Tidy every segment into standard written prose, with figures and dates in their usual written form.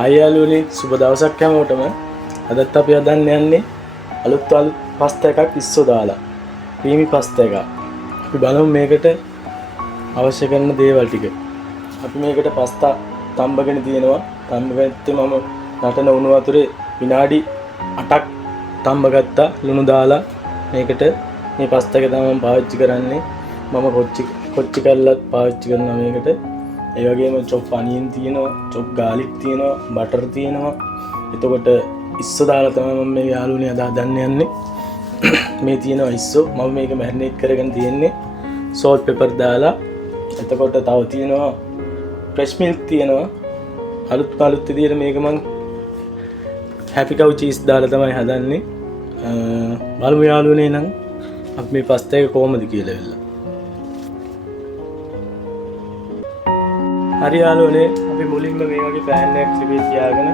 ආයාලුවනේ සුබ දවසක් හැමෝටම. අදත් අපි හදන්න යන්නේ අලුත් පස්තා එකක් ඉස්සෝ දාලා. ක්‍රීමි පස්තා එකක්. අපි බලමු මේකට අවශ්‍ය කරන දේවල් ටික. අපි මේකට පස්තා තම්බගෙන තියෙනවා. තම්බගත්තේ මම නටන උණු වතුරේ විනාඩි 8ක් තම්බගත්තා ලුණු දාලා. මේකට මේ පස්තා එක තමයි මම පාවිච්චි කරන්නේ. මම කොච්චි කරලත් පාවිච්චි කරනවා මේකට. ඒ වගේම චොප් අනියන් තියෙනවා, චොප් ගාලික් තියෙනවා, බටර් තියෙනවා. එතකොට ඉස්සෝ දාලා තමයි මම මේ යාළුවනේ අද හදන්න යන්නේ. මේ තියෙනවා ඉස්සෝ. මම මේක මැරිනේට් කරගෙන තියෙන්නේ. සෝල්ට් පෙපර් දාලා. එතකොට තව තියෙනවා ෆ්‍රෙෂ් මිල්ක් තියෙනවා. අලුත් විදියට මේක මම හැපි කව් චීස් දාලා තමයි හදන්නේ. බලමු යාළුවනේ නම් අපි මේ පස්තා එක කොහොමද කියලා වෙලා. හරි යාළුවනේ අපි මුලින්ම මේ වගේ පෑන් එකක් තිබී තියාගෙන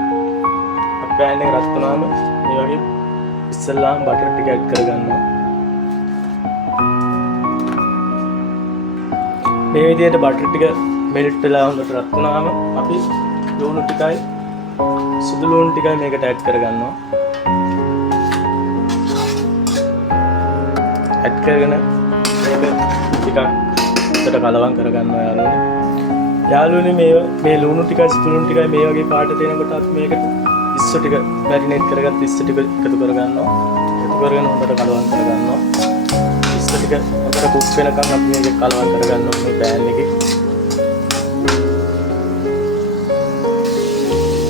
අපි පෑන් එක රත් කරාම මේ වගේ ඉස්සෙල්ලාම බටර් ටික ඇඩ් කරගන්නවා. මේ විදිහට බටර් ටික මෙල්ට් වෙලා හොඳට රත් වුණාම අපි ලුණු ටිකයි සුදු ලුණු ටිකයි මේකට ඇඩ් කරගන්නවා. ඇඩ් කරගෙන මේක ටිකක් උඩට කලවම් කරගන්නවා යාළුවනේ. යාළුවනේ මේ ලුණු ටිකයි සුදු ලුණු ටිකයි මේ වගේ පාට දෙනකොට අපි මේකට ඉස්සෝ ටික මැරිනේට් කරගත්ත ඉස්සෝ ටික එකතු කරගන්නවා. එකතු කරගෙන හොඳට කලවම් කරගන්නවා. ඉස්සෝ ටික හොඳට කුක් වෙනකන් අපි මේක කලවම් කරගන්නවා මේ පෑන් එකේ.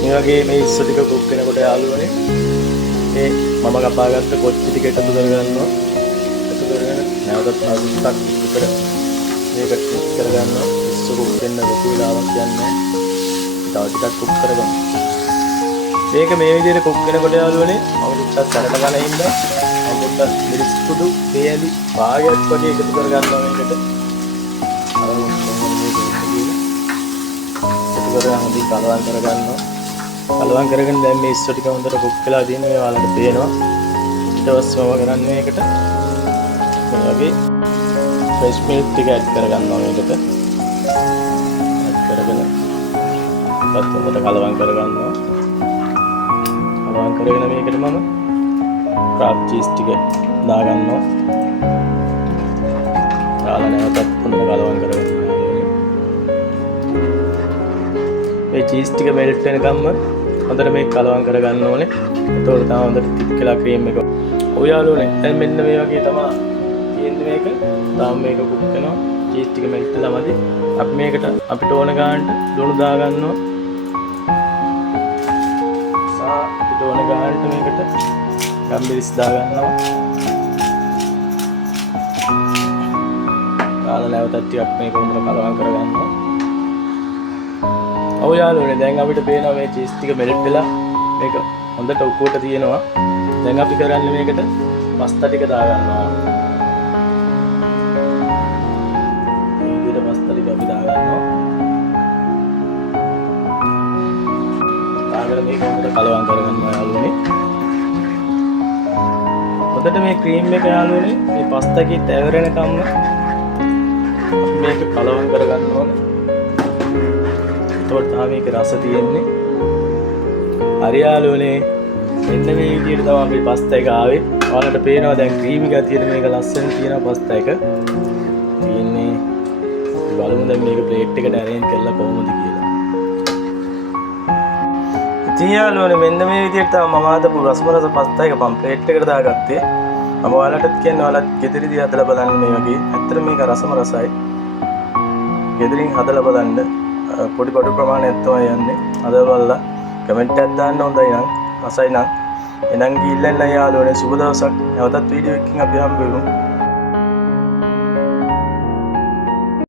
මේ වගේ මේ ඉස්සෝ ටික කුක් වෙනකොට යාළුවනේ මේ මම කපාගත්ත කොච්චි ටික එකතු කරගන්නවා. එකතු කරගෙන නැවතත් අවුස්සක් විතර මේක කුක් කරගන්නවා. කුක් වෙන්න ලොකු වෙලාවක් යන්නේ. තව ටිකක් කුක් කරගමු. මේක මේ විදිහට කුක් වෙනකොට යාළුවනේ මම ටිකක් කරට ගන්න ඉන්න. අමුත්තක් මිරිස් කුඩු, තේලි, පාගයක් වගේ එකතු කරගන්නවා මේකට. එකතු කරගෙන හොඳින් කලවම් කරගන්නවා. කලවම් කරගෙන දැන් මේ ඉස්සෝ ටික හොඳට කුක් වෙලා තියෙනවා. මේ ඔයාලට පේනවා. ඊට පස්සේ මම කරන්නේ මේකට මේ වගේ ෆ්‍රෙෂ් මිල්ක් ටික ඇඩ් කරගන්නවා මේකට. කරගෙන හොඳට කලවම් කරගන්නවා. කලවම් කරගෙන මේකට මම ක්‍රාෆ්ට් චීස් ටික දාගන්නවා. දාලා නැවතත් හොඳට කලවම් කරගන්නවා. මේ චීස් ටික මෙල්ට් වෙනකම්ම හොඳට මේක කලවම් කරගන්න ඕනේ. එතකොට තමයි හොඳට තික් වෙලා ක්‍රීම් එක. ඔය යාළුවනේ දැන් මෙන්න මේ වගේ තමයි තියෙන්නේ මේක. තාම මේක කුක් වෙනවා. චීස් ටික මෙල්ට් වෙලා මදි. අපි මේකට අපිට ඕන ගානට ලුණු දා ගන්නවා. අපිට ඕන ගානට මේකට ගම්බිරිස් දා ගන්නවා. දාලා නැවතත් ටිකක් මේක හොඳට කලවම් කරගන්නවා. ඔව් යාළුවනේ දැන් අපිට පේනවා මේ චීස් ටික මෙල්ට් වෙලා මේක හොඳට උකුවට තියෙනවා. දැන් අපි කරන්නේ මේකට පස්තා ටික දා ගන්නවා. අපි දාගන්නවා. දාගෙන මේක හොඳට කලවම් කරගන්නවා යාළුවනේ. හොඳට මේ ක්‍රීම් එක යාළුවනේ මේ පස්තා එකේ තැවරෙනකම් මේක කලවම් කරගන්න ඕනේ. එතකොට තමයි මේකේ රස තියෙන්නේ. හරි යාළුවනේ මෙන්න මේ විදිහට තමයි අපේ පස්තා එක ආවේ. ඔයාලට පේනවා දැන් ක්‍රීමි ගතියට මේක ලස්සන තියෙන පස්තා එක. තියෙන්නේ බලමු දැන් මේක ප්ලේට් එකට අරේන්ජ් කරලා කොහොමද කියලා. ඉතින් යාළුවනේ මෙන්න මේ විදිහට තමයි මම හදපු රසමරස පස්තා එක මම ප්ලේට් එකට දාගත්තේ. මම ඔයාලටත් කියන්නේ ඔයාලත් ගෙදරදී හදලා බලන්න මේ වගේ. ඇත්තට මේක රසම රසයි. ගෙදරින් හදලා බලන්න. පොඩි ප්‍රමාණයක් තමයි යන්නේ. හදලා බලලා කමෙන්ට් එකක් දාන්න හොඳයි නම් රසයි නම්. එනං ගිහිල්ලා යාළුවනේ සුබ දවසක්. නැවතත් වීඩියෝ එකකින් අපි හම්බ වෙමු.